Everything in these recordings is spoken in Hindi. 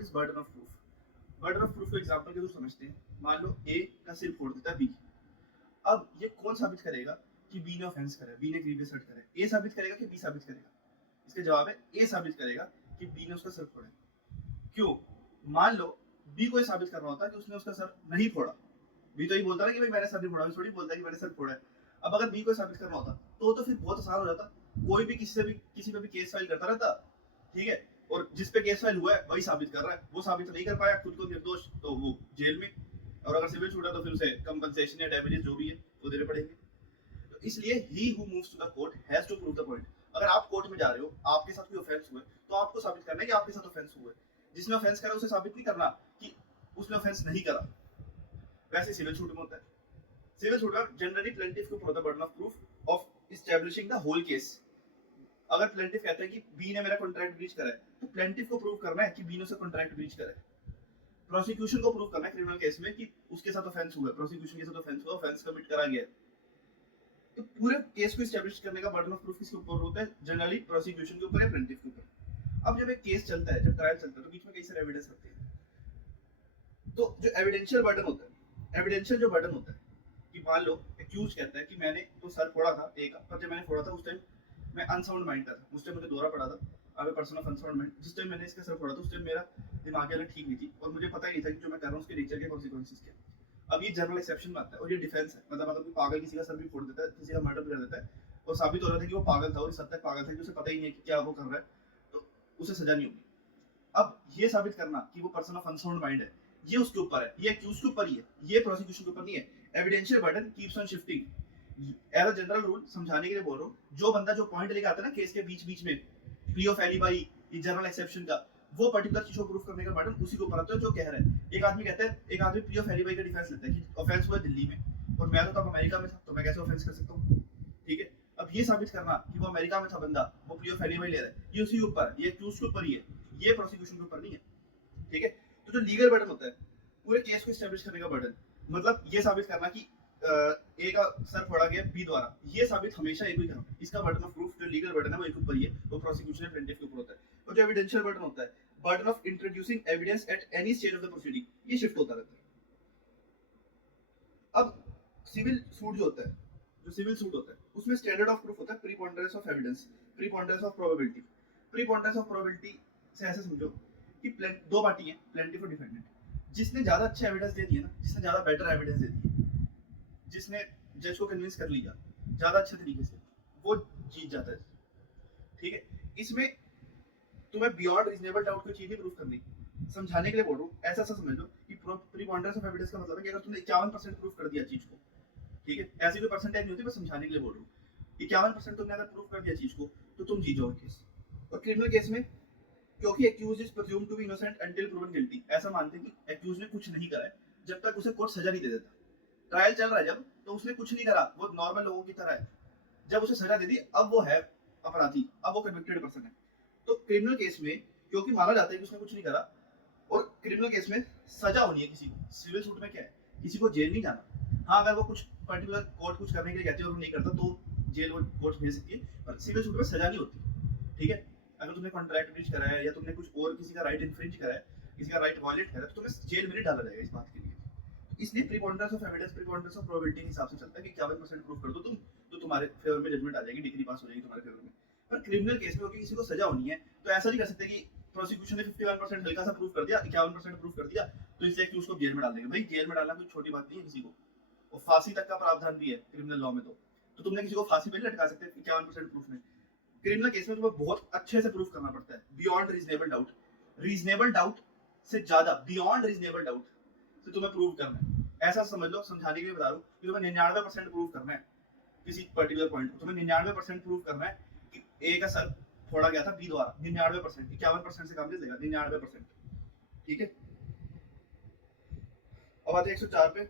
What is burden of proof. Burden of proof को एग्जांपल के थ्रू समझते हैं। मान लो ए का सिर फोड़ देता है बी। अब ये कौन साबित करेगा कि बी ने ऑफेंस करा है, बी ने ग्रीवियस हर्ट करा है? ए साबित करेगा कि बी साबित करेगा? इसका जवाब है ए साबित करेगा कि बी ने उसका सर फोड़ा है। क्यों? मान लो बी को ये साबित करना होता है कि उसने उसका सर नहीं फोड़ा। बी तो ये बोलता है कि भाई मैंने सर नहीं फोड़ा, थोड़ी बोलता है कि मैंने सर फोड़ा है। अब अगर बी को साबित करना होता तो फिर बहुत आसान हो जाता। कोई भी किसी पे भी केस फाइल करता रहता, ठीक है, और जिस पे केस फाइल हुआ है वही साबित कर रहा है, वो साबित नहीं कर पाया खुद को निर्दोष, तो वो जेल में। और अगर सिविल छूटा तो फिर उसे कंपनसेशन या डैमेजेस जो भी है वो देने पड़ेंगे। तो इसलिए he who moves to the court has to prove the point. अगर आप कोर्ट में जा रहे हो, आपके साथ कोई ऑफेंस हुआ है, तो आपको साबित करना है कि आपके साथ ऑफेंस हुआ है। जिसने ऑफेंस करा उसे साबित नहीं करना कि उसने ऑफेंस नहीं करा। वैसे सिविल छूट में होता है। सिविल छूट में जनरली प्लेंटिफ को होता है burden of proof of establishing the whole case. अगर प्लेंटिफ कहता है कि बी ने मेरा कॉन्ट्रैक्ट ब्रीच करा है, तो प्लेंटिफ को प्रूव करना है कि बी ने उसका कॉन्ट्रैक्ट ब्रीच करा है। प्रोसिक्यूशन को प्रूव करना है क्रिमिनल केस में कि उसके साथ ऑफेंस हुआ है, प्रोसिक्यूशन के साथ ऑफेंस हुआ, ऑफेंस कमिट करा गया है। तो पूरे केस को एस्टैब्लिश करने का बर्डन ऑफ प्रूफ किसके ऊपर होता है? जनरली प्रोसिक्यूशन के ऊपर या प्लेंटिफ के ऊपर। अब जब एक केस चलता है, जब ट्रायल चलता है, तो बीच में कई सारे एविडेंस लगते हैं। तो जो एविडेंशियल बर्डन होता है, एविडेंशियल जो बर्डन होता है कि मान लो एक्यूज कहता है कि मैंने तो सर फोड़ा था ए का, पर जब मैंने फोड़ा था उस टाइम मैं अनसाउंड माइंड का था, उस टाइम मुझे दौरा पड़ा था, I am person of unsound mind. जिस टाइम मैंने इसका सर फोड़ा था उस टाइम मेरा दिमागी हालत ठीक नहीं थी और मुझे पता ही नहीं था कि जो मैं कर रहा हूँ उसके नेचर के कॉन्सिक्वेंसेस क्या। अब ये जनरल एक्सेप्शन में आता है और ये डिफेंस है। मतलब अगर कोई पागल किसी का सर भी फोड़ देता है, किसी का मर्डर भी कर देता है और साबित हो रहा था कि वो पागल था और इस हद तक पागल था कि उसे पता ही नहीं है कि क्या वो कर रहा है, तो उसे सजा नहीं होगी। अब ये साबित करना कि वो पर्सन ऑफ अनसाउंड माइंड है, ये उसके ऊपर है, ये एक्यूज के ऊपर ही है, ये प्रोसिक्यूशन के ऊपर नहीं है। Evidential burden keeps on shifting. As a general rule समझाने के लिए बोल रहा हूँ, जो बंदा जो पॉइंट लेके आता है ना केस के बीच बीच में, प्ली ऑफ एलिबाई, ये जनरल एक्सेप्शन का, वो पर्टिकुलर चीज को प्रूफ करने का बर्डन उसी के ऊपर आता है जो कह रहा है। एक आदमी कहता है, एक आदमी प्ली ऑफ एलिबाई का डिफेंस लेता है कि ऑफेंस हुआ दिल्ली में और मैं तो तब अमेरिका में था, तो मैं कैसे ऑफेंस कर सकता हूँ? ठीक है, अब ये साबित करना कि वो अमेरिका में था बंदा, वो प्ली ऑफ एलिबाई ले रहा है, ये उसी के ऊपर, ये एक्यूज के ऊपर ही है, ये प्रोसिक्यूशन के ऊपर नहीं है। ठीक है, तो जो लीगल बर्डन होता है पूरे केस को एस्टैब्लिश करने का बर्डन, मतलब ये साबित करना कि ए का सर फोड़ा गया बी द्वारा, ये साबित हमेशा एक ही करना। इसका बर्डन ऑफ प्रूफ जो लीगल बर्डन है वो एक ऊपर ही है, वो प्रोसिक्यूशन या प्लेंटिफ के ऊपर होता है। और जो एविडेंशियल बर्डन होता है, burden of introducing evidence at any stage of the proceeding, ये शिफ्ट होता रहता है। अब सिविल सूट जो होता है, जो सिविल सूट होता है उसमें स्टैंडर्ड ऑफ प्रूफ होता है preponderance of evidence, preponderance of probability. Preponderance of probability से ऐसे समझो कि दो पार्टी है, प्लेंटिफ और डिफेंडेंट। जिसने ज्यादा अच्छा एविडेंस दे दिया ना, जिसने ज्यादा बेटर एविडेंस दे दिया, जिसने जज को कन्विंस कर लिया ज्यादा अच्छे तरीके से, वो जीत जाता है। ठीक है, इसमें तुम्हें बियॉन्ड रीजनेबल डाउट कोई चीज नहीं प्रूफ करनी। समझाने के लिए बोल रहा हूँ, ऐसा सा समझ लो कि प्रीपोंडरेंस ऑफ एविडेंस का मतलब है कि अगर तुमने 51% प्रूफ कर दिया चीज को, ठीक है, ऐसी कोई परसेंटेज नहीं होती, मैं समझाने के लिए बोल रहा हूँ। 51% तुमने अगर प्रूफ कर दिया चीज को तो तुम जीत जाओ केस। और क्रिमिनल केस में क्योंकि accuse is presumed to be innocent until proven guilty, ऐसा मानते हैं कि एक्यूज ने कुछ नहीं करा है जब तक उसे कोर्ट सजा नहीं दे देता। ट्रायल चल रहा है जब, तो उसने कुछ नहीं करा, वो नॉर्मल लोगों की तरह है। जब उसे सजा दे दी अब वो है अपराधी, अब वो कन्विक्टेड पर्सन है। तो क्रिमिनल केस में क्योंकि माना जाता है कि उसने कुछ नहीं करा और क्रिमिनल केस में सजा होनी है किसी को। सिविल सूट में क्या है, किसी को जेल नहीं जाना। हाँ, अगर वो कुछ पर्टिकुलर कोर्ट कुछ करने के लिए कहती है और वो नहीं करता तो जेल वो कोर्ट भेज सकती है, पर सिविल सूट में सजा नहीं होती। ठीक है, अगर तुमने कॉन्ट्रैक्ट ब्रीच करा है या तुमने कुछ और किसी का राइट इन्फ्रिंज करा है, किसी का राइट वायलेट करा है, तो तुम्हें जेल में नहीं डाला जाएगा इस बात के लिए। इसलिए preponderance of evidence, preponderance of probability के हिसाब से चलता है कि 51% प्रूफ कर दो तुम, तो तुम्हारे फेवर में जजमेंट आ जाएगी, डिग्री पास हो जाएगी तुम्हारे फेवर में। पर क्रिमिनल केस में किसी को सजा होनी है तो ऐसा नहीं कर सकते कि प्रोसिक्यूशन ने 51% हल्का सा प्रूफ कर दिया, 51% प्रूफ कर दिया, तो इसलिए कि उसको जेल में डाल देंगे। भाई जेल में डालना कोई छोटी बात नहीं है किसी को, और फांसी तक का प्रावधान भी है क्रिमिनल लॉ में। तो तुमने किसी को फांसी पे नहीं लटका सकते 51% प्रूफ में। क्रिमिनल केस में तुम्हें बहुत अच्छे से प्रूफ करना पड़ता है, beyond reasonable doubt. Reasonable doubt से ज्यादा, बियॉन्ड रीजनेबल डाउट से तुम्हें प्रूव करना है। ऐसा समझ लो, समझाने के लिए बता रहा हूँ कि तुम्हें 99% प्रूव करना है किसी पर्टिकुलर पॉइंट को। तुम्हें 99% प्रूव करना है कि ए का सर फोड़ा गया था बी द्वारा। 99%, 51% से काम नहीं देगा, 99%। ठीक है, अब आते हैं 104 पे।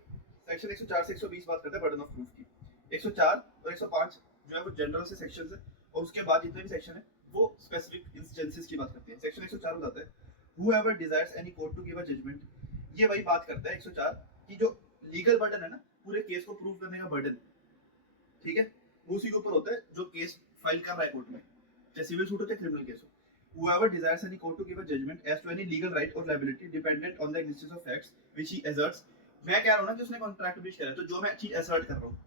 सेक्शन 104 से 120 बात करते हैं बर्डन ऑफ प्रूफ की। 104 और 105 जो है वो जनरल से सेक्शन है, और उसके बाद जितने भी सेक्शन है वो स्पेसिफिक इंस्टेंसेस की बात करते हैं। सेक्शन 104 बताता है whoever desires any court to give a judgment। ये वही बात करता है 104 की जो लीगल बर्डन है ना, पूरे केस को प्रूव करने का बर्डन, ठीक है, वो उसी के ऊपर होता है जो केस फाइल कर रहा है कोर्ट में, चाहे सिविल सूट हो चाहे क्रिमिनल केस हो। whoever desires any court to give a judgment as to any legal right or liability dependent on the existence of facts which he asserts. मैं कह रहा हूँ ना कि उसने कॉन्ट्रैक्ट ब्रीच करा है, तो जो मैं चीज असर्ट कर रहा हूँ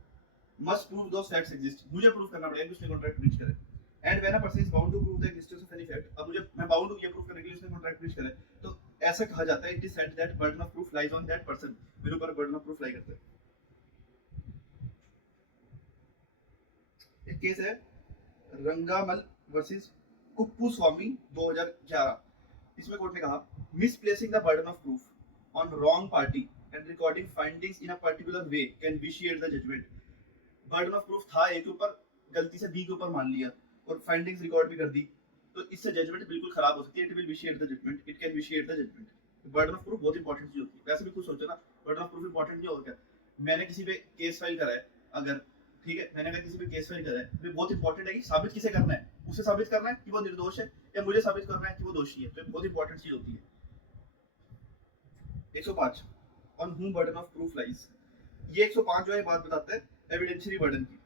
must prove those facts exist, मुझे प्रूव करना पड़ेगा कि उसने कॉन्ट्रैक्ट ब्रीच करा है. And when a person is bound to prove the existence of any fact, अब मुझे मैं बाउंड हूं ये प्रूव करने के लिए उसने कॉन्ट्रैक्ट ब्रीच करा है, तो ऐसा कहा जाता है it is said that burden of proof lies on that person, मेरे ऊपर बर्डन ऑफ प्रूफ लाई करता है. एक केस है रंगामल वर्सेस कुप्पू स्वामी 2011. इसमें कोर्ट ने कहा misplacing the burden of proof on wrong party and recording findings in a particular way can vitiate the judgement. Burden of proof था ए के ऊपर, गलती से बी के ऊपर मान लिया और फाइंडिंग्स रिकॉर्ड भी कर दी, तो इससे जजमेंट बिल्कुल खराब हो सकती है. It will vitiate the judgement, it can vitiate the judgement. Burden of proof बहुत इंपॉर्टेंट चीज होती है. वैसे भी कुछ सोचो ना, बर्डन ऑफ प्रूफ इंपॉर्टेंट क्यों होगा? मैंने किसी पे केस फाइल करा है, अगर ठीक है मैंने अगर किसी पे केस फाइल करा है, तो बहुत इंपॉर्टेंट है कि साबित किसे करना है. उसे साबित करना है कि वो निर्दोष है या मुझे साबित करना है कि वो दोषी है. तो बहुत इंपॉर्टेंट चीज होती है. 105 on whom burden of proof lies. ये 105 जो है बात बताता है एविडेंशियरी बर्डन की.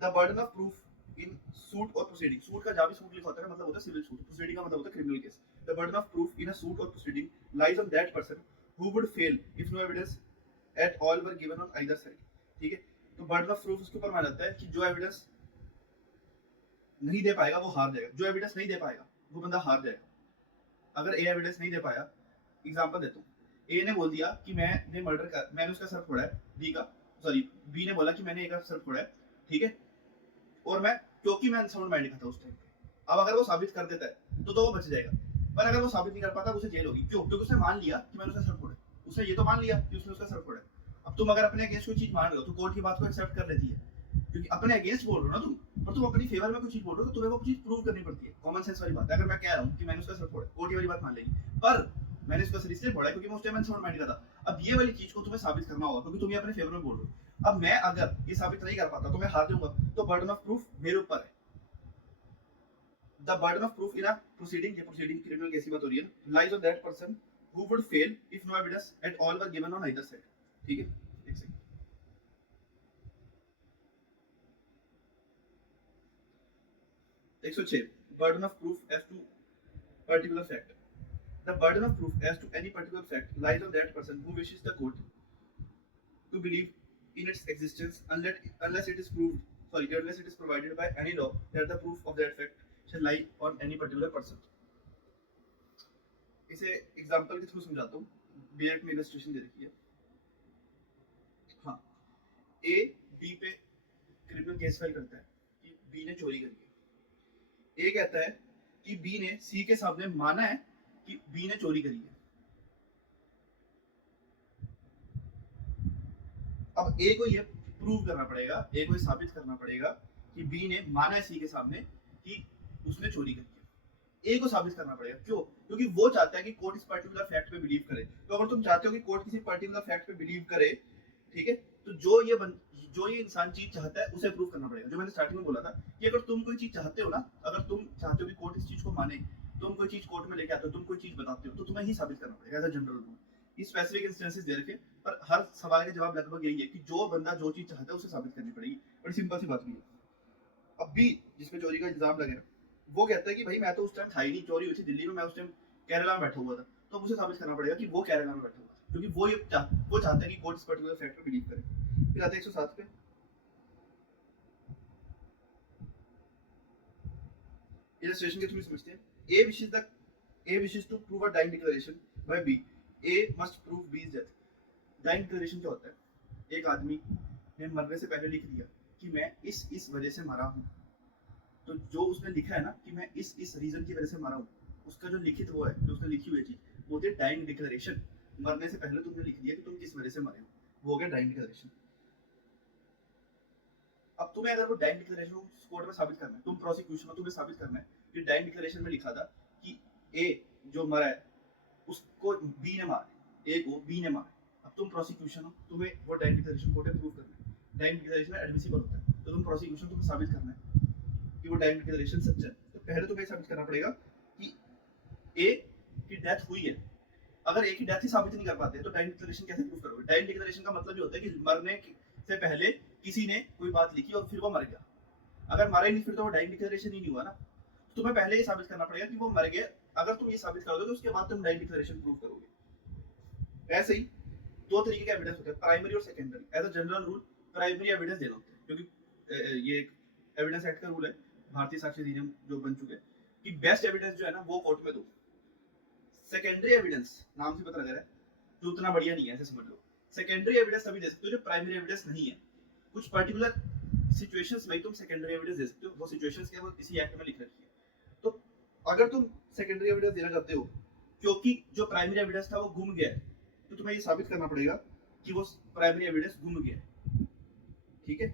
The burden of proof in suit or proceeding. Suit का जब भी सूट लिखा होता है मतलब होता है सिविल सूट, प्रोसीडिंग का मतलब होता है criminal case. The burden of proof in a suit or proceeding lies on that person who would fail if no evidence at all were given on either side. ठीक है, तो बर्डन ऑफ प्रूफ उसके ऊपर माना जाता है कि जो एविडेंस नहीं दे पाएगा वो हार जाएगा. जो एविडेंस नहीं दे पाएगा वो बंदा हार जाएगा. अगर ए एविडेंस नहीं दे पाया, एग्जांपल देता हूँ, ए ने बोल दिया कि मैंने उसका सर फोड़ा है, बी ने बोला कि मैंने ए का सर फोड़ा है, ठीक है, और मैं क्योंकि मैं अनसाउंड माइंड का था उस टाइम पे. अब अगर वो साबित कर देता है तो वो बच जाएगा, पर अगर वो साबित नहीं कर पाता उसे जेल होगी. क्यों? क्योंकि उसने मान लिया कि मैंने उसका सर फोड़ा है. उसने ये तो मान लिया कि उसने उसका सर फोड़ा है. अब तुम अगर अपने अगेंस्ट कोई चीज मान रहे हो तो कोर्ट की बात को एक्सेप्ट कर लेती है, क्योंकि अपने अगेंस्ट बोल रहे हो ना तुम, और तुम अपनी फेवर में कोई चीज बोल रहे हो तो तुम्हें वो चीज प्रूव करनी पड़ती है. कॉमन सेंस वाली बात है. अगर मैं कह रहा हूँ कि मैंने उसका सर फोड़ा है, कोर्ट ये वाली बात मान लेगी, पर मैंने इसका सर इसलिए फोड़ा है क्योंकि मैं उस टाइम अनसाउंड माइंड का था. अब ये वाली चीज को तुम्हें साबित करना होगा क्योंकि तुम ये अपने फेवर में बोल रहे हो. अब मैं अगर ये साबित नहीं कर पाता तो मैं हार जाऊंगा. तो बर्डन ऑफ प्रूफ मेरे ऊपर है. The burden of proof in a proceeding, ये प्रोसीडिंग क्रिमिनल केस की बात हो रही है, lies on that person who would fail if no evidence at all were given on either side. ठीक है, एक second. 106 burden of proof as to particular fact. The burden of proof as to any particular fact lies on that person who wishes the court to believe in its existence unless it is provided by any law that the proof of that fact shall lie on any particular person. इसे एग्जांपल के थ्रू समझाता हूँ. बीएड में इलस्ट्रेशन दे रखी है. हाँ, ए बी पे क्रिमिनल केस फाइल करता है कि बी ने चोरी करी है. ए कहता है कि बी ने सी के सामने माना है कि बी ने चोरी करी है. अब ए को ये प्रूव करना पड़ेगा, ए को ये साबित करना पड़ेगा कि बी ने माना है सी के सामने कि उसने चोरी करी है. ए को साबित करना पड़ेगा. क्यों? क्योंकि वो चाहता है कि कोर्ट इस पर्टिकुलर फैक्ट पे बिलीव करे. तो अगर तुम चाहते हो कि कोर्ट किसी पर्टिकुलर फैक्ट पे बिलीव करे, ठीक है, तो जो ये इंसान चीज चाहता है उसे प्रूव करना पड़ेगा. जो मैंने स्टार्टिंग में बोला था कि अगर तुम कोई चीज चाहते हो ना, अगर तुम चाहते हो कि कोर्ट इस चीज को माने, तुम कोई चीज कोर्ट में लेके आते हो, तुम कोई चीज बताते हो, तो तुम्हें ही साबित करना पड़ेगा एज अ जनरल रूल. इस स्पेसिफिक इंस्टेंसेस दे रखे, पर हर सवाल का जवाब लगभग यही है कि जो बंदा जो चीज चाहता है उसे साबित करनी पड़ेगी. बड़ी सिंपल सी बात भी है. अब बी जिसपे चोरी का इल्जाम लगे, वो कहता है कि भाई मैं तो उस टाइम था ही नहीं, चोरी हुई थी दिल्ली में, मैं उस टाइम केरला में बैठा हुआ था. तो उसे साबित करना पड़ेगा कि वो केरला में बैठा हुआ था, क्योंकि वो चाहता है कि कोर्ट इस पर्टिकुलर फैक्ट पे बिलीव करे. फिर आते हैं 107 पे. इलस्ट्रेशन के थ्रू समझते हैं. A wishes to prove a dying declaration by B. A must prove B's death. Dying declaration क्या होता है? एक आदमी ने मरने से पहले लिख दिया कि मैं इस वजह से मरा हूँ. तो जो उसने लिखा है ना कि मैं इस रीजन की वजह से मरा हूँ, उसका जो लिखित वो है, जो उसने लिखी हुई चीज, वो होती है डाइंग डिक्लेरेशन. मरने से पहले तुमने लिख दिया कि तुम किस वजह से मरे हो, वो हो गया डाइंग डिक्लेरेशन. अब तुम्हें अगर वो डाइंग डिक्लेरेशन को कोर्ट में साबित करना है, तुम प्रोसिक्यूशन हो, तुम्हें साबित करना है कि डाइंग डिक्लेरेशन में लिखा था कि ए जो मरा है उसको बी ने मारा, ए को बी ने मारा. अब तुम प्रोसिक्यूशन हो, तुम्हें वो डाइंग डिक्लेरेशन कोर्ट में प्रूव करना है. डाइंग डिक्लेरेशन एडमिसिबल होता है, तो तुम प्रोसिक्यूशन तुम्हें साबित करना है कि वो डाइंग डिक्लेरेशन सच है. तो पहले तुम्हें साबित करना पड़ेगा कि ए की डेथ हुई है. अगर ए की डेथ ही साबित नहीं कर पाते तो डाइंग डिक्लेरेशन कैसे प्रूव करोगे? डाइंग डिक्लेरेशन का मतलब ये होता है कि मरने से पहले किसी ने कोई बात लिखी और फिर वो मर गया. अगर मरा ही नहीं फिर तो वो डाइंग डिक्लेरेशन ही नहीं हुआ ना. तुम्हें पहले ये साबित करना पड़ेगा कि वो मर गए। अगर तुम ये साबित कर दोगे उसके बाद तुम डाइंग डिक्लेरेशन प्रूव करोगे। ऐसे ही दो तरीके के एविडेंस होते हैं, प्राइमरी और secondary. As a general rule primary evidence देना होता है, क्योंकि ये एक एविडेंस एक्ट का रूल है, भारतीय साक्ष्य अधिनियम जो बन चुके हैं कि बेस्ट एविडेंस जो है ना वो कोर्ट में दो। सेकेंडरी एविडेंस नाम से पता लग रहा है जो उतना बढ़िया नहीं है, ऐसे समझ लो। सेकेंडरी एविडेंस तभी दे सकते हो जो प्राइमरी एविडेंस नहीं है। कुछ पर्टिकुलर सिचुएशंस में तुम सेकेंडरी एविडेंस दे सकते हो, वो सिचुएशंस क्या है वो इसी एक्ट में लिख रखी है। तो अगर तुम सेकेंडरी एविडेंस देना चाहते हो क्योंकि जो प्राइमरी एविडेंस था वो गुम गया है, तो तुम्हें ये साबित करना पड़ेगा कि वो प्राइमरी एविडेंस गुम गया है। ठीक है,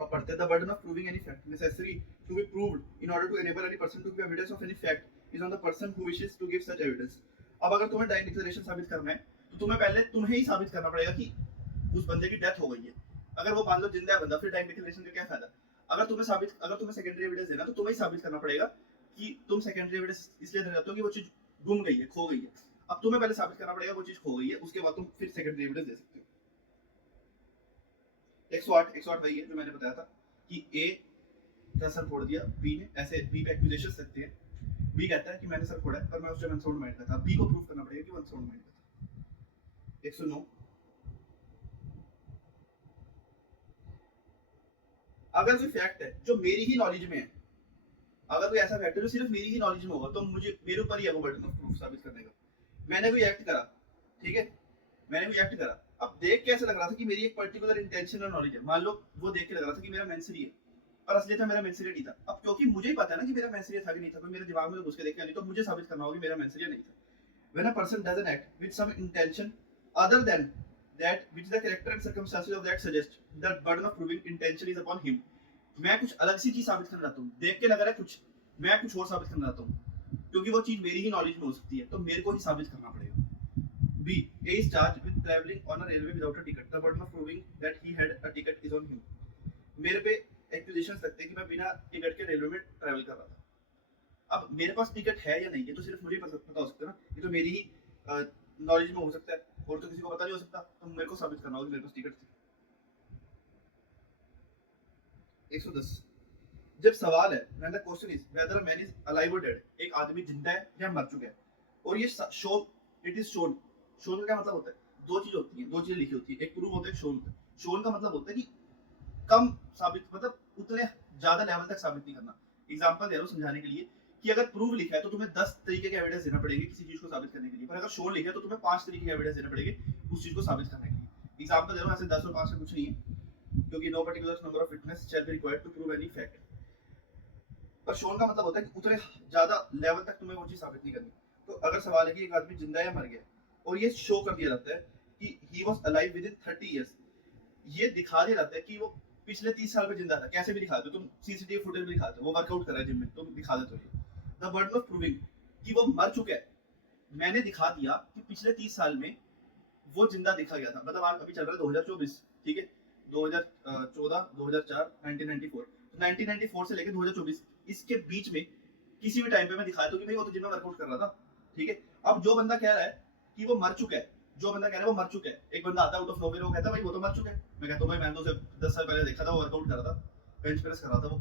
अब पढ़ते हैं the burden of proving any fact necessary to be proved in order to enable any person to give evidence of any fact is on the person who wishes to give such evidence. अब अगर तुम्हें डाइंग डिक्लेरेशन साबित करना है तो तुम्हें ही साबित करना पड़ेगा कि उस बंदे की डेथ हो गई है। अगर वो मान लो जिंदा है बंदा, फिर डाइंग डिक्लेरेशन का क्या फायदा? अगर तुम्हें सेकेंडरी एविडेंस देना तो तुम्हें ही साबित करना पड़ेगा कि तुम सेकेंडरी एविडेंस इसलिए दे रहे हो कि वो चीज गुम गई है, खो गई है। अब तुम्हें पहले साबित करना पड़ेगा वो चीज खो गई है, उसके बाद तुम फिर सेकेंडरी एविडेंस दे सकते हो। 108 वही है जो मैंने बताया था कि ए का सर फोड़ दिया बी ने, ऐसे बी पे एक्यूजेशंस लगते हैं। बी कहता है कि मैंने सर फोड़ा है पर मैं उस टाइम अनसाउंड माइंड का था। बी को प्रूव करना पड़ेगा कि वो अनसाउंड माइंड का था। 109 अगर कोई फैक्ट है जो मेरी ही नॉलेज में है, अगर कोई ऐसा फैक्ट है जो सिर्फ मेरी ही नॉलेज में होगा, तो मुझे मेरे ऊपर ही है वो बर्डन ऑफ प्रूफ साबित करने का। मैंने कोई एक्ट करा, ठीक है, मैंने कोई एक्ट करा, अब देख के ऐसा लग रहा था कि मेरी एक पर्टिकुलर इंटेंशन और नॉलेज है। मान लो वो देख के लग रहा था कि मेरा मेंसरी है, पर असली था मेरा मेंसरी नहीं था। अब क्योंकि मुझे ही पता है ना कि मेरा मेंसरी था कि नहीं था, कोई मेरे दिमाग में तो घुस के देखा नहीं, तो मुझे साबित करना होगा कि मेरा मेंसरी नहीं था। When a person does an act with some intention other than that which the character and circumstances of that suggest, the burden of proving intention is upon him. मैं कुछ अलग सी चीज साबित करना चाहता हूँ, देख के लग रहा है कुछ, मैं कुछ और साबित करना चाहता हूँ, क्योंकि वो चीज मेरी ही नॉलेज में हो सकती है, तो मेरे को ही साबित करना पड़ेगा। B. A is charged with traveling on a railway without a ticket. The burden of proving that he had a ticket is on him. मेरे पे एक्यूजेशंस लगते हैं कि मैं बिना टिकट के रेलवे में ट्रैवल कर रहा था। अब मेरे पास टिकट है या नहीं है तो सिर्फ मुझे पता हो सकता है ना, ये तो मेरी ही नॉलेज में हो सकता है और तो किसी को पता नहीं हो सकता, तो मेरे को साबित करना होगा कि मेरे पास टिकट थी। 110 जब सवाल है when the question is whether a man is alive और डेड, एक आदमी जिंदा है या मर चुका है, और ये show it is shown. Shown का क्या मतलब होता है? दो चीज होती है, दो चीजें लिखी होती है, एक प्रूव होता है, एक शोन होता है। शोन का मतलब होता है कि कम साबित, मतलब उतने ज्यादा लेवल तक साबित नहीं करना। एग्जांपल दे रहा हूँ समझाने के लिए कि अगर प्रूव लिखा है तो तुम्हें 10 तरीके के एविडेंस देना पड़ेंगे किसी चीज को साबित करने के लिए, पर अगर शोन लिखा है तो तुम्हें 5 तरीके के एविडेंस देने पड़ेंगे उस चीज को साबित करने के लिए। एग्जांपल दे रहा हूँ, ऐसे 10 और 5 में कुछ नहीं है, क्योंकि no particular number of witness shall be required to prove any fact. पर शोन का मतलब होता है कि उतने ज्यादा लेवल तक तुम्हें वो चीज साबित नहीं करनी। तो अगर सवाल है कि एक आदमी जिंदा या मर गया और ये शो कर दिया जाता है कि he was alive with in 30 years, ये दिखा दिया जाता है कि वो पिछले 30 साल में जिंदा था। कैसे भी दिखा दो तुम, सीसीटीवी फुटेज भी दिखाते हो, वो वर्कआउट कर रहा है जिम में, तुम दिखा देते हो। द बर्डन ऑफ प्रूविंग कि वो मर चुका है, मैंने दिखा दिया कि पिछले 30 साल में वो जिंदा देखा गया था। मतलब आज अभी चल रहा है 2024, ठीक है, 2014, 2004, 1994, 1994 से लेकर 2024 इसके बीच में किसी भी टाइम पे मैं दिखाया तो कि भाई वो तो जिम में वर्कआउट कर रहा था, ठीक है। अब जो बंदा कह रहा है कि वो मर चुका है, जो बंदा कह रहा है वो मर चुका है, एक बंदा आता है आउट ऑफ नोवेयर, वो कहता है भाई वो तो मर चुका है। मैं कहता हूँ भाई मैंने तो उसे 10 साल पहले देखा था, वो वर्कआउट कर रहा था, बेंच प्रेस कर रहा था वो।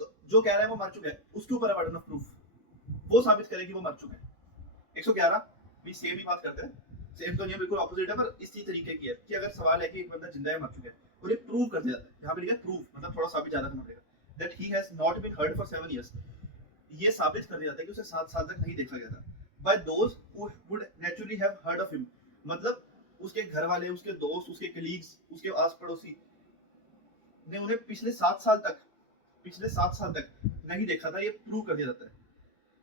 तो जो कह रहा है वो मर चुका है, उसके ऊपर है बर्डन ऑफ प्रूफ, वो साबित करे कि वो मर चुका है। 111 भी सेम ही बात करते हैं, सेम तो नहीं है, बिल्कुल ऑपोजिट है, पर इसी तरीके की है कि अगर सवाल है कि एक बंदा जिंदा है मर चुका है और ये प्रूव कर दिया जाता है, यहाँ पे लिखा है प्रूव, मतलब थोड़ा साबित ज्यादा करना पड़ेगा, that he has not been heard for 7 years, ये साबित कर दिया जाता है कि उसे 7 साल तक नहीं देखा गया था, by those who would naturally have heard of him, मतलब उसके घर वाले, उसके दोस्त, उसके कलीग्स, उसके आस पड़ोसी ने उन्हें पिछले 7 साल तक नहीं देखा था, ये प्रूव कर दिया जाता है।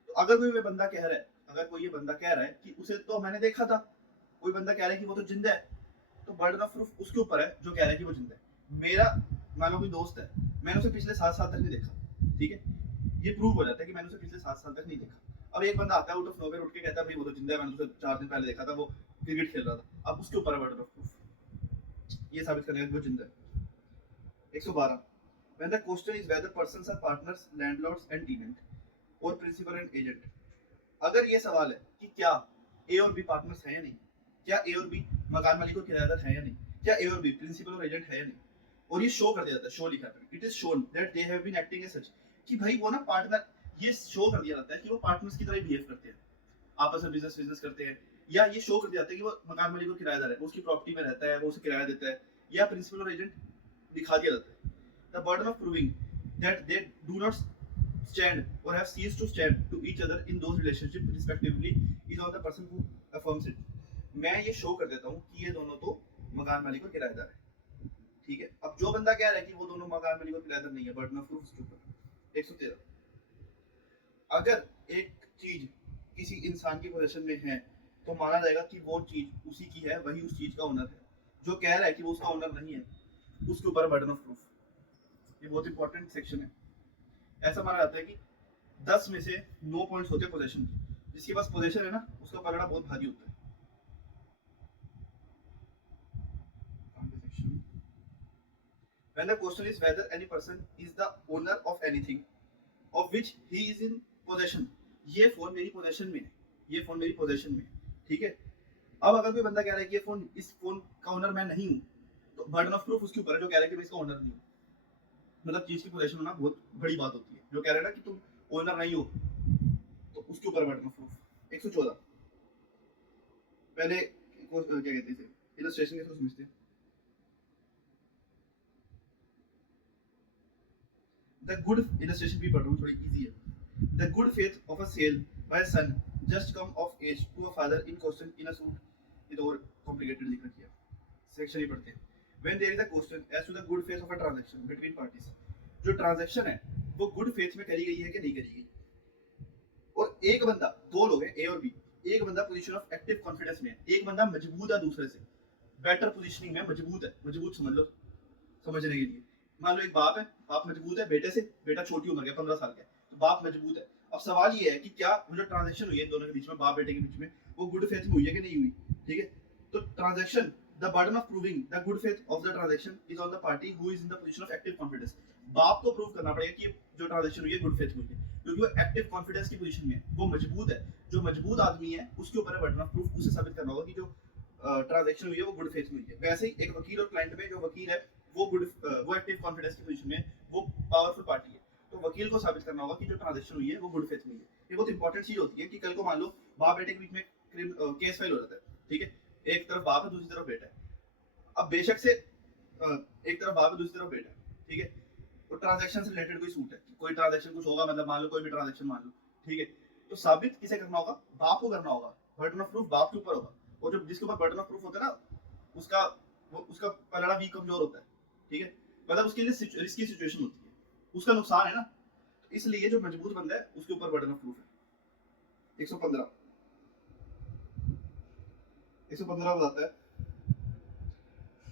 तो अगर कोई बंदा कह रहा है कि उसे तो मैंने देखा था, कोई बंदा कह रहा है कि वो तो जिंदा है, तो बर्डन ऑफ प्रूफ उसके ऊपर है जो कह रहा है कि वो जिंदा है। मेरा मान लो कोई दोस्त है, मैंने उसे पिछले 7 साल तक नहीं देखा, ठीक है, ये प्रूव हो जाता है कि मैंने उसे पिछले 7 साल तक नहीं देखा। अब एक बंदा आता है आउट ऑफ नोवेयर, उठ के कहता है भाई वो तो जिंदा है, मैंने उसे 4 दिन पहले देखा था, वो क्रिकेट खेल रहा था, अब उसके ऊपर है बर्डन ऑफ प्रूफ, ये साबित करने का वो जिंदा है। 112 when the question is whether persons are partners, landlords and tenant or principal and agent, अगर ये सवाल है कि क्या ए और बी पार्टनर्स हैं या नहीं, क्या ए और बी मकान मालिक और किराएदार हैं या नहीं, क्या ए और बी प्रिंसिपल और एजेंट है या नहीं, और ये शो कर दिया जाता है, शो लिखा है, it is shown that they have been acting as such, कि भाई वो ना पार्टनर, ये शो कर दिया जाता है कि वो पार्टनर्स की तरह बिहेव करते हैं, आपस में बिजनेस बिजनेस करते हैं, या ये शो कर दिया जाता है कि वो मकान मालिक को किराएदार है, वो उसकी प्रॉपर्टी में रहता है, वो उसे किराया देता है, या प्रिंसिपल और एजेंट दिखा दिया जाता है। The burden of proving that they do not stand or have ceased to stand to each other in those relationships respectively is on the person who affirms it. मैं ये शो कर देता हूँ कि ये दोनों तो मकान मालिक और किराएदार है, ठीक है। अब जो बंदा कह रहा है कि वो दोनों मकान मालिक और किराएदार नहीं है, बर्डन ऑफ प्रूफ उसके ऊपर। 113, अगर एक चीज किसी इंसान की पोजीशन में है तो माना जाएगा कि वो चीज उसी की है, वही उस चीज का ओनर है। जो कह रहा है कि वो उसका ओनर नहीं है, उसके ऊपर बर्डन ऑफ प्रूफ। ये बहुत इंपॉर्टेंट सेक्शन है। ऐसा माना जाता है कि 10 में से 9 पॉइंट्स होते हैं पोजीशन की। जिसके पास पोजीशन है ना, उसका पलड़ा बहुत भारी होता है। When the question is whether any person is the owner of anything of which he is in possession, ये फोन मेरी पोजीशन में है, ये फोन मेरी पोजीशन में है, ठीक है। अब अगर कोई बंदा कह रहा है कि ये फोन, इस फोन का ओनर मैं नहीं हूँ, तो बर्डन ऑफ प्रूफ उसके ऊपर है जो कह रहा है कि मैं इसका ओनर नहीं हूँ। मतलब चीज की पोजीशन होना बहुत बड़ी बात होती है। जो कह रहा है ना कि तुम ओनर नहीं हो, तो उसके ऊपर बर्डन ऑफ प्रूफ। 114, पहले क्या कहते हैं इसे, इलस्ट्रेशन के थ्रू समझते हैं। The good illustration भी पढ़ रहा हूँ, थोड़ी इजी है। The good faith of a sale by a son just come of age to a father in question in a suit, ये तो और complicated लिख रखी है, सेक्शन ही पढ़ते हैं। When there is a question as to the good faith of a transaction between parties, जो ट्रांजैक्शन है वो गुड फेथ में करी गई है कि नहीं करी गई, और एक बंदा, दो लोग हैं ए और बी, एक बंदा पोजीशन ऑफ एक्टिव कॉन्फिडेंस में है, एक बंदा मजबूत है दूसरे से, बेटर पोजीशनिंग में मजबूत है। मजबूत समझ लो समझने के लिए। मान लो एक बाप है, बाप मजबूत है बेटे से, बेटा छोटी उम्र का 15 साल का है, तो बाप मजबूत है। अब सवाल ये है कि क्या वो जो ट्रांजैक्शन हुई है दोनों के बीच में, बाप बेटे के बीच में, वो गुड फेथ में हुई है कि नहीं हुई, ठीक है। तो transaction, the burden of proving the good faith of the transaction is on the party who is in the position of active confidence. बाप को प्रूव करना पड़ेगा कि जो ट्रांजैक्शन हुई है गुड फेथ में हुई है, क्योंकि वो एक्टिव कॉन्फिडेंस की पोजीशन में है, वो मजबूत है। जो मजबूत आदमी है उसके ऊपर है बर्डन ऑफ प्रूफ, उसे साबित करना होगा कि जो ट्रांजैक्शन हुई है वो गुड फेथ में हुई है। वैसे ही एक वकील और क्लाइंट में, जो वकील है वो वो एक्टिव कॉन्फिडेंस की पोजीशन में, वो पावरफुल पार्टी है, तो वकील को साबित करना होगा कि जो ट्रांजैक्शन हुई है वो गुड फेथ में हुई है। ये बहुत इंपॉर्टेंट चीज होती है कि कल को मान लो बाप बेटे के बीच में केस फाइल हो जाता है, ठीक है। एक तरफ बाप है, दूसरी तरफ बेटा है। अब बेशक से एक तरफ बाप है, दूसरी तरफ बेटा है, ठीक है। तो ट्रांजैक्शन से रिलेटेड कोई सूट है, कोई ट्रांजैक्शन कुछ होगा, मतलब मान लो कोई भी ट्रांजैक्शन मान लो, ठीक है। तो साबित किसे करना होगा, बाप को करना होगा। बर्डन ऑफ प्रूफ बाप के ऊपर होगा, और जो जिसके ऊपर बर्डन ऑफ प्रूफ होता है ना, उसका उसका पलड़ा भी कमजोर होता है, ठीक है। मतलब उसके लिए रिस्की सिचुएशन होती है, उसका नुकसान है ना, तो इसलिए जो मजबूत बंदा है उसके ऊपर बर्डन ऑफ प्रूफ है। 115 बताता है,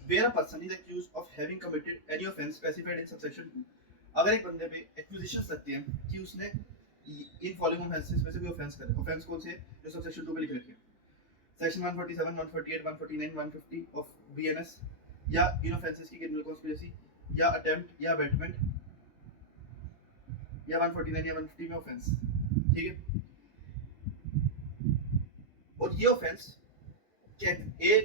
where a person is accused of having committed any offence specified in subsection 2, अगर एक बंदे पे एक्यूजेशंस लगते हैं कि उसने इन फॉलोइंग ऑफेंसेस में से कोई ऑफेंस करे, ऑफेंस कौन से जो सबसेक्शन 2 में लिख रखे हैं, सेक्शन 147, 148, 149, 150 ऑफ बीएनएस, या इन ऑफेंसेस की क्रिमिनल कॉन्स्पिरेसी, या अटेम्प्ट, या अबैटमेंट, या 149 या 150 में ऑफेंस, ठीक है। और ये ऑफेंस ए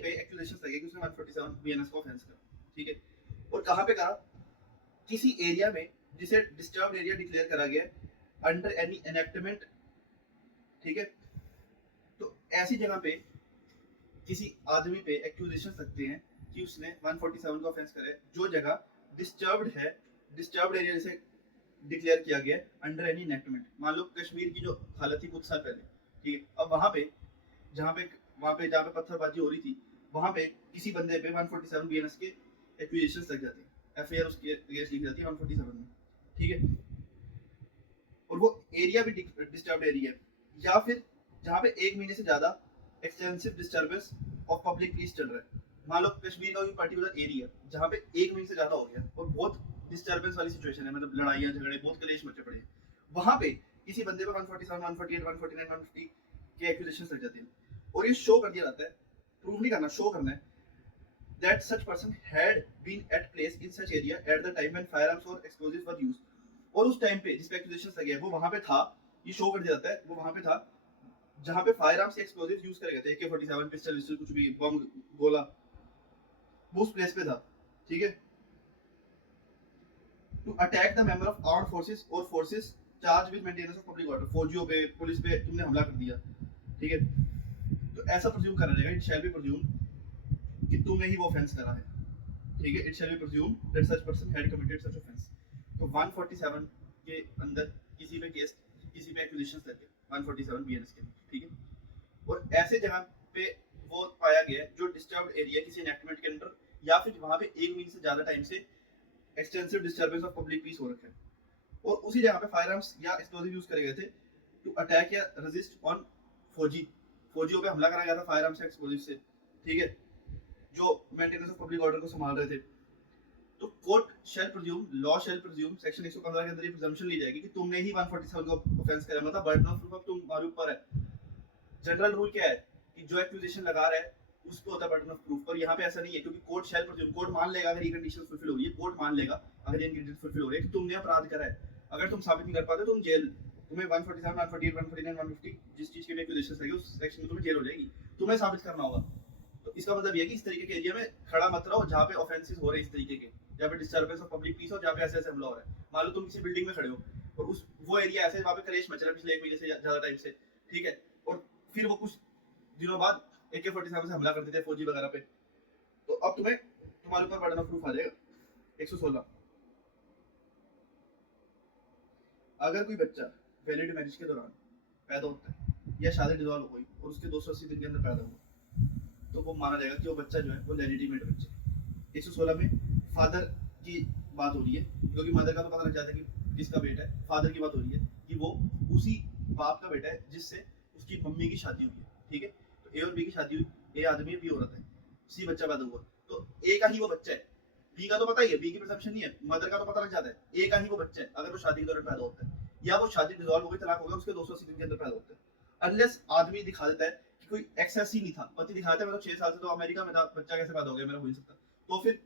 पे एक्यूजेशंस लगे कि उसने 147 बीएनएस को ऑफेंस करा, ठीक है। और कहां पे करा, किसी एरिया में जिसे डिस्टर्ब्ड एरिया डिक्लेयर करा गया है अंडर एनी एनेक्टमेंट, ठीक है। तो ऐसी जगह पे किसी आदमी पे एक्यूजेशंस लगते हैं कि उसने 147 का ऑफेंस करा है, जो जगह डिस्टर्ब्ड है, डिस्टर्ब्ड एरिया जैसे डिक्लेयर किया गया अंडर एनी एनेक्टमेंट। मान लो कश्मीर की जो हालत थी कुछ साल पहले, ठीक है। अब वहां पे जहाँ पे पत्थरबाजी हो रही थी, वहां पे किसी बंदे पे 147 बीएनएस के एक्यूजेशंस लग जाते हैं, एफआईआर उसके अगेंस्ट लिखी जाती है 147 में, ठीक है। और वो एरिया भी डिस्टर्ब्ड एरिया है, या फिर जहाँ पे 1 महीने से ज्यादा extensive disturbance of public piece चल रहा है। मान लो कश्मीर का कोई पर्टिकुलर एरिया जहाँ पे 1 महीने से ज्यादा हो गया और बहुत डिस्टर्बेंस वाली सिचुएशन है, मतलब लड़ाइयाँ झगड़े, बहुत कलेश मचे पड़े हैं, वहां पे किसी बंदे पे 147, 148, 149, 150 के एक्यूजेशंस लग जाते हैं, और ये शो कर दिया जाता है, प्रूव नहीं करना, शो करना है, that such person had been at place in such area at the time when firearms or explosives were used, और उस टाइम पे जिस पे एक्यूजेशंस लगे हैं वो वहां पे था, ये शो कर दिया जाता है वो वहां पे था जहां पे फायरआर्म्स या एक्सप्लोसिव्स यूज करे गए थे, AK-47 पिस्टल कुछ भी, बम, गोला, वो उस प्लेस पे था, ठीक है। To attack the member of armed forces or forces charge with maintenance of public order, फौजियों पे, पुलिस पे तुमने हमला कर दिया, ठीक है, तो ऐसा प्रिज्यूम करा जाएगा, इट शैल बी प्रिज्यूम कि तुमने ही वो ऑफेंस करा है, ठीक है, it shall be presume that such person had committed such offence. तो 147 के अंदर किसी पे केस, किसी पे एक्यूजेशंस लग गए 147 बीएनएस के, ठीक है, और ऐसे जगह पे वो पाया गया है जो डिस्टर्ब्ड एरिया किसी एनएक्टमेंट के अंदर या फिर वहां पे 1 मील से ज्यादा टाइम से extensive disturbance of public piece हो रखा है, और उसी जगह पे फायर आर्म्स या एक्सप्लोजिव यूज करे गए थे टू अटैक या रेजिस्ट ऑन फौजियों पे हमला करा गया था फायर आर्म्स या एक्सप्लोजिव से, ठीक है, जो मेंटेनेंस ऑफ पब्लिक ऑर्डर को संभाल रहे थे। तो कोर्ट शैल प्रिज्यूम, लॉ शैल प्रिज्यूम, सेक्शन 115 के अंदर ये प्रिजम्पशन ली जाएगी कि तुमने ही 147 को ऑफेंस करा, मतलब बर्डन ऑफ प्रूफ अब तुम्हारे ऊपर है। जनरल रूल क्या है कि जो एक्यूजेशन लगा रहा है उस पे होता है बर्डन ऑफ प्रूफ, पर यहाँ पे ऐसा नहीं है, क्योंकि कोर्ट शैल प्रिज्यूम, कोर्ट मान लेगा अगर ये कंडीशन फुलफिल हो रही है, कोर्ट मान लेगा अगर ये कंडीशन फुलफिल हो रही है कि तुमने अपराध करा है। अगर तुम साबित नहीं कर पाते तुम जेल, तुम्हें 147, 148, 149, 150 जिस चीज के भी एक्यूजेशंस लगे उस सेक्शन में तुम्हें जेल हो जाएगी, तुम्हें साबित करना होगा। तो इसका मतलब ये है कि इस तरीके के एरिया में खड़ा मत रहो जहाँ पे ऑफेंसेस हो रहे हैं इस तरीके के, जहाँ पे डिस्टर्बेंस ऑफ पब्लिक पीस हो, जहाँ पे ऐसे ऐसे हमला हो रहा है। मान लो तुम किसी बिल्डिंग में खड़े हो और उस वो एरिया ऐसे वहाँ पे कलेश मच रहा है पिछले 1 महीने से ज्यादा टाइम से, ठीक है, और फिर वो कुछ दिनों बाद AK-47 से हमला करते थे फौजी वगैरह पे, तो अब तुम्हारे ऊपर बर्डन ऑफ प्रूफ आ जाएगा 116। अगर कोई बच्चा वैलिड मैरिज के दौरान पैदा होता है या शादी डिसॉल्व हो गई और उसके 280 दिन के अंदर पैदा हुआ, तो वो माना जाएगा कि वो बच्चा जो है वो लेजिटिमेट बच्चा। 116 में फादर की बात हो रही है, क्योंकि मदर का तो पता लग जाता है कि किसका बेटा है, फादर की बात हो रही है कि वो उसी बाप का बेटा है जिससे उसकी मम्मी की शादी हुई है, ठीक है, तो ए और बी की शादी हुई, ए आदमी है बी औरत है, सी बच्चा पैदा हुआ, तो ए का ही वो बच्चा है, बी का तो पता ही है, बी की प्रिजम्पशन नहीं है, मदर का तो पता लग जाता है, ए का ही वो बच्चा है अगर वो शादी के दौरान पैदा होता है या वो शादी डिसॉल्व हो गई, तलाक हो गया, उसके 280 दिन के अंदर पैदा होता है, अनलेस आदमी दिखा देता है कि कोई एक्सेस ही नहीं था, पति दिखाता है मैं तो 6 साल से तो अमेरिका में था, बच्चा कैसे पैदा हो गया मेरा, हो नहीं सकता, तो फिर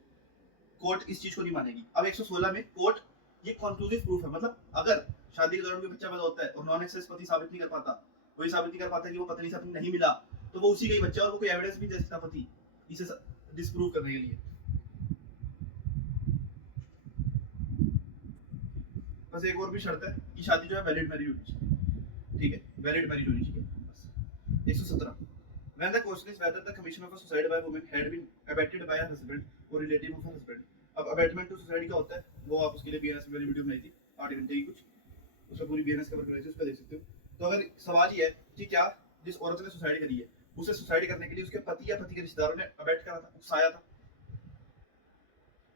कोर्ट इस चीज को नहीं मानेगी। अब 116 में कोर्ट ये कंक्लूसिव प्रूफ है, मतलब अगर शादी के दौरान कोई बच्चा पैदा होता है और नॉन एक्सेस पति साबित नहीं कर पाता, वो ये साबित नहीं कर पाता कि वो पत्नी से अपनी नहीं मिला, तो वो उसी का ही बच्चा है और वो कोई एविडेंस भी दे सकता पति इसे डिस्प्रूव करने के लिए। बस एक और भी शर्त है कि शादी जो है वैलिड मैरिज होनी चाहिए, ठीक है, वैलिड मैरिज होनी चाहिए बस। 117 When the question is whether the commission of a suicide by a woman had been abetted by a husband or relative of a husband, अब अबेटमेंट टू सुसाइड क्या होता है वो आप उसके लिए बीएनएस में वीडियो बनाई थी 8 घंटे की कुछ, उसमें पूरी बीएनएस कवर कराई थी, उस पर देख सकते हो। तो अगर सवाल ये है कि क्या जिस औरत ने सुसाइड करी है उसे सुसाइड करने के लिए उसके पति या पति के रिश्तेदारों ने अबेट करा था, उकसाया था,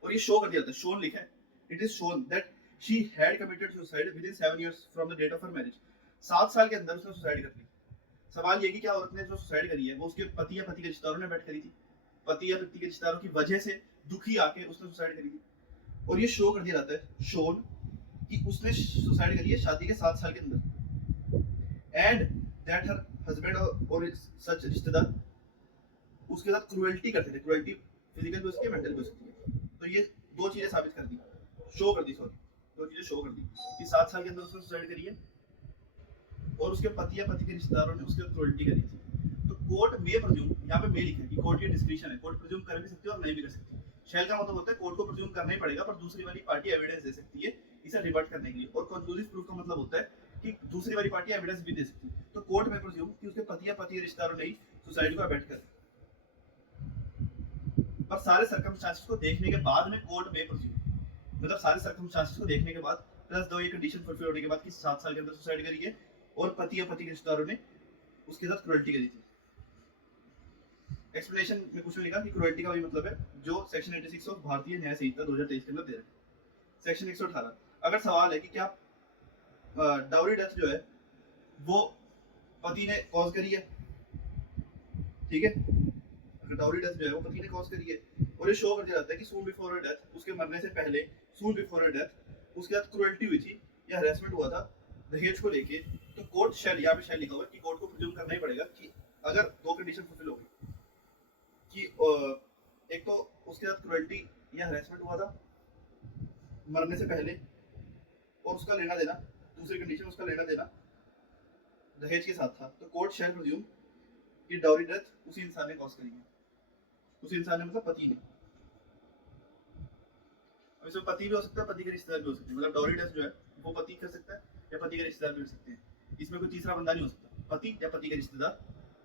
और ये शो कर दिया था, शोन लिखा है, it is shown that she had committed suicide within 7 years from the date of her marriage, 7 साल के अंदर उसने सुसाइड कर ली। सवाल ये कि क्या औरत ने जो सुसाइड करी है वो उसके पति या पति के रिश्तेदारों ने बैठ करी थी, पति या पति के रिश्तेदारों की वजह से दुखी आके उसने सुसाइड करी थी, और ये शो कर दिया जाता है, शोन कि उसने सुसाइड करी है शादी के 7 साल के अंदर, एंड दैट हर हस्बैंड और सच रिश्तेदार उसके साथ क्रुएल्टी करते थे, क्रुएल्टी फिजिकल भी हो सकती है मेंटल भी हो सकती है, तो ये दो चीजें साबित कर दी, शो कर दी, सॉरी दो चीजें शो कर दी कि 7 साल के अंदर उसने सुसाइड करी है और उसके पति या पति के रिश्तेदारों ने उसके क्रुएल्टी करी थी। तो कोर्ट में प्रिज्यूम, यहाँ पे में लिखा है कि कोर्ट की डिस्क्रिप्शन है, कोर्ट प्रिज्यूम कर भी सकती है और नहीं भी कर सकती। शैल का मतलब होता है कोर्ट को प्रिज्यूम करना ही पड़ेगा, पर दूसरी वाली पार्टी एविडेंस दे सकती है इसे रिबट करने के लिए, और कंक्लूसिव प्रूफ का मतलब होता है कि दूसरी वाली पार्टी एविडेंस भी दे सकती है। तो कोर्ट में प्रिज्यूम कि उसके पति या पति के रिश्तेदारों ने ही सुसाइड को अबेट कर, पर सारे सर्कमस्टांसेस को देखने के बाद में कोर्ट में प्रिज्यूम, मतलब सारे सर्कमस्टांसेस को देखने के बाद प्लस दो ये कंडीशन फुलफिल होने के बाद कि 7 साल के अंदर सुसाइड करी है और पति या पति के रिश्तेदारों ने उसके साथ क्रुएल्टी करी थी। एक्सप्लेनेशन में कुछ लिखा कि क्रुएल्टी का वही मतलब है जो सेक्शन 86 ऑफ भारतीय न्याय संहिता 2023 के अंदर दे रहा है। सेक्शन 118 अगर सवाल है कि क्या डाउरी डेथ जो है वो पति ने कॉज करी है, ठीक है, अगर डाउरी डेथ जो है वो पति ने कॉज करी है और ये शो कर दिया जाता है कि सून बिफोर हर डेथ, उसके मरने से पहले सून बिफोर हर डेथ उसके साथ क्रुएल्टी हुई थी या हैरेसमेंट हुआ था दहेज को लेके, तो कोर्ट शैल, यहाँ पे शैल लिखा हुआ है कि कोर्ट को प्रिज्यूम करना ही पड़ेगा कि अगर दो कंडीशन फुलफिल हो गई कि एक तो उसके साथ क्रुएल्टी या हैरेसमेंट हुआ था मरने से पहले और उसका लेना देना, दूसरी कंडीशन उसका लेना देना दहेज के साथ था, तो कोर्ट शैल प्रिज्यूम कि डाउरी डेथ उसी इंसान ने कॉज करी है, उसी इंसान ने मतलब पति ने। इसमें पति भी हो सकता है, पति के रिश्तेदार भी हो सकते हैं, मतलब डाउरी डेथ जो है वो पति कर सकता है या पति के रिश्तेदार भी हो सकते हैं। इसमें कोई तीसरा बंदा नहीं हो सकता। पति या पति के रिश्तेदार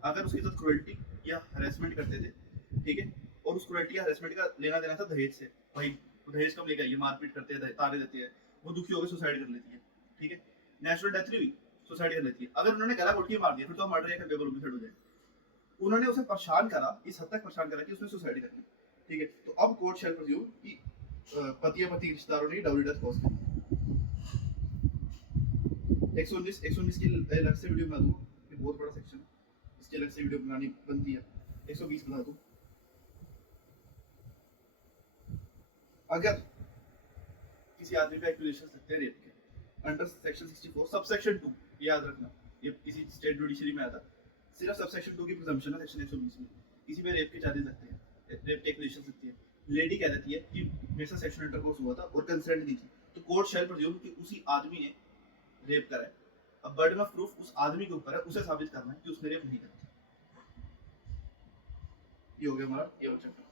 अगर उसके साथ क्रुएल्टी या हरेसमेंट करते थे, ठीक है, और उस क्रुएल्टी या हरेसमेंट का लेना देना था दहेज से, भाई दहेज कम लेके आइए, मारपीट करते हैं, ताने देते हैं, वो दुखी होकर सुसाइड कर लेती है, ठीक है, नेचुरल डेथ नहीं हुई, सुसाइड कर लेती है। अगर उन्होंने गला घोट के मार दिया फिर तो मर्डर या फिर बेबल हो जाए। उन्होंने उसे परेशान करा, इस हद तक परेशान करा कि उसने सुसाइड कर ली, ठीक है। तो अब कोर्ट शैल प्रिज्यूम कि पति या पति के रिश्तेदारों ने डबल डेथ कॉज की। 119 की अलग से वीडियो बना दूं, ये बहुत बड़ा सेक्शन है, इसकी अलग से वीडियो बनानी बनती है। 120 बना दूं। अगर किसी आदमी पे एक्यूजेशन लगते हैं रेप के अंडर सेक्शन 64 सबसेक्शन 2, याद रखना, ये किसी स्टेट जुडिशरी में आता, सिर्फ सबसेक्शन 2 की प्रिजम्पशन है सेक्शन 120 में। किसी पे रेप के चार्जेस लगते हैं, रेप के एक्यूजेशन लगती है, लेडी कह देती है कि मेरे साथ सेक्सुअल इंटरकोर्स हुआ था और कंसेंट दी थी, तो कोर्ट शैल प्रिज्यूम कि उसी आदमी ने रेप करा है। अब बर्डन ऑफ प्रूफ उस आदमी के ऊपर है, उसे साबित करना है कि उसने रेप नहीं करा। ये हो गया हमारा ये चैप्टर।